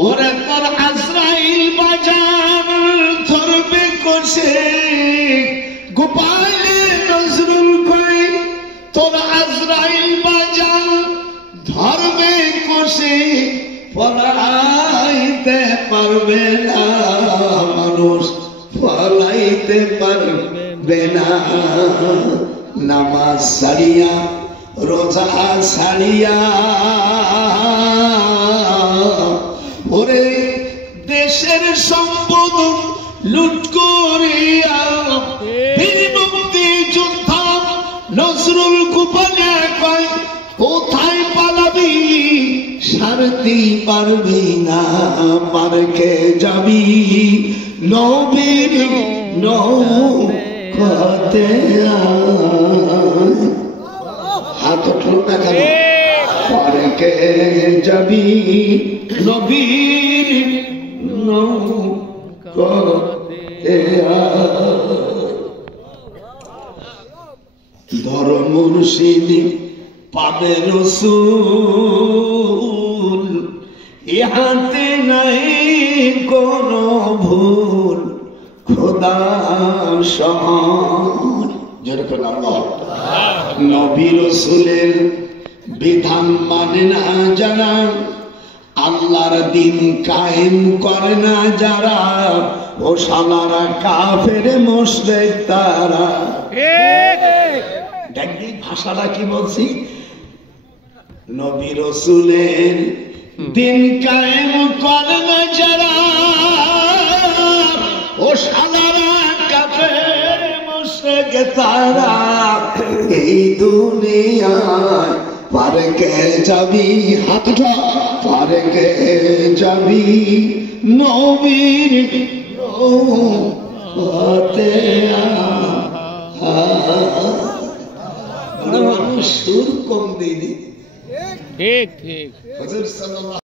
ওরা তোর আজরাইল বাজার ধরবে কোষে গোপালে নজরুল কই তোর আজরাইল বাজার ধরবে কোষে পলাইতে পারবে না মানুষ পলাইতে পারবে না নামাজ ছাড়িয়া রোজা ছাড়িয়া ওরে দেশের সম্পদ লুট করিয়া বীর মুক্তি যোদ্ধা নজরুল গোপালে কয় কোথায় পালাবি সারতি পারবি না পারকে যাবি নবীর নৌকাতে হাত উঠলো না কেন পারকে যাবি নবীর নৌকাতে ধর মুর্শিদ পাবে রসূল ইহাতে নাই কোনো ভুল খোদা সমান যেরকম আল্লাহ নবী রসূলের বিধান মানে না যারা আল্লাহর দিন কায়েম করে না যারা ও শালারা কাফের মুশরিক তারা দেখবি ভাষাটা কি বলছি নবী রাসূলের দিন কায়েম করে না যারা ও শালারা কাফের মুশরিক তারা এই দুনিয়ায় পারকে যাবি হাত উঠা পারকে যাবি নবীর নৌকাতে মানুষ সুর কম দিনি ঠিক ঠিক